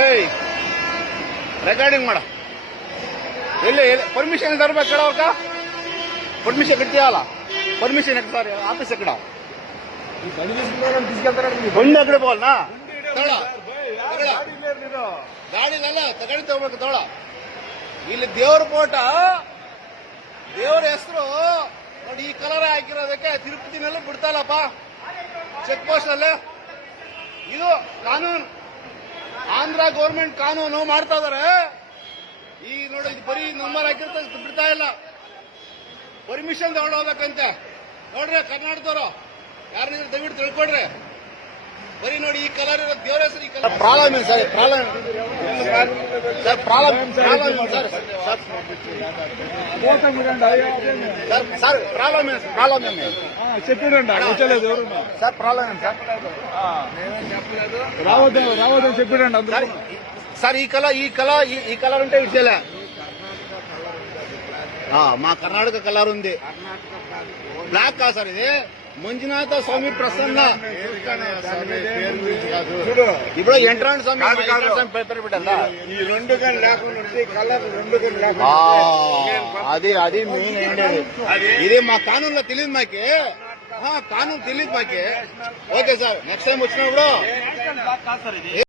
ಏಯ್ ರೆಕಾರ್ಡಿಂಗ್ ಮಾಡ ಎಲ್ಲಿ ಪರ್ಮಿಷನ್ ತರಬೇಕು ಕಡ ಅವ್ರಕ ಪರ್ಮಿಷನ್ ಕಟ್ತೀಯಲ್ಲ ಪರ್ಮಿಷನ್ ಸರ್ ಆಫೀಸ್ ಎక్కడ ಬಂಡಿ ಎಕಡೆ పోవాలనా ಗಾಡಿಲಲ್ಲ ಗಾಡಿ ತಗೋಬೇಕು ತಗೊಳ ಇಲ್ಲಿ ದೇವ್ರ ಫೋಟ ದೇವ್ರ ಹೆಸರು ನೋಡಿ ಈ ಕಲರ್ ಹಾಕಿರೋದಕ್ಕೆ ತಿರುಪತಿನಲ್ಲಿ ಬಿಡ್ತಾರಪ್ಪ ಚೆಕ್ ಪೋಸ್ಟ್ ಅಲ್ಲಿ ಇದು ಕಾನೂನು ಆಂಧ್ರ ಗೌರ್ಮೆಂಟ್ ಕಾನೂನು ಮಾಡ್ತಾ ಇದಾರೆ ಈ ನೋಡಿ ಇದು ಬರೀ ನಂಬರ್ ಹಾಕಿರ್ತ ಬಿಡ್ತಾ ಇಲ್ಲ ಪರ್ಮಿಷನ್ ತಗೊಂಡೋಗ್ಬೇಕಂತೆ ನೋಡ್ರಿ ಕರ್ನಾಟಕದವರು ಯಾರನ್ನ ದಯವಿಟ್ಟು ತಿಳ್ಕೊಡ್ರಿ ಬರೀ ನೋಡಿ ಈ ಕಲರ್ ಇರೋ ದೇವರ ಹೆಸರು ಈ ಕಲರ್ ಪ್ರಾಬ್ಲಮ್ ಏನು sir problem sir problem sir sir problem ఏమి చెప్పండి సార్ ప్రాబ్లం ఏమి సార్ రావద్దని చెప్పండి అందరూ సార్ ఈ కలర్ ఉంటే ఇచ్చేలే మా కర్ణాటక కలర్ ఉంది బ్లాక్ కాదు సార్ ఇది మంజునాథ స్వామి ప్రసన్న ఇప్పుడు ఎంట్రాండ్ స్వామి పేపర్ పెట్టాలా ఈ రెండు గంటలు లేకుండా కలర్ రెండు గంటలు అది మెయిన్ ఏంటది ఇది మా కానూన్లో తెలియదు మాకి కానూన్ తెలియదు మాకి ఓకే సార్ నెక్స్ట్ టైం వచ్చినప్పుడు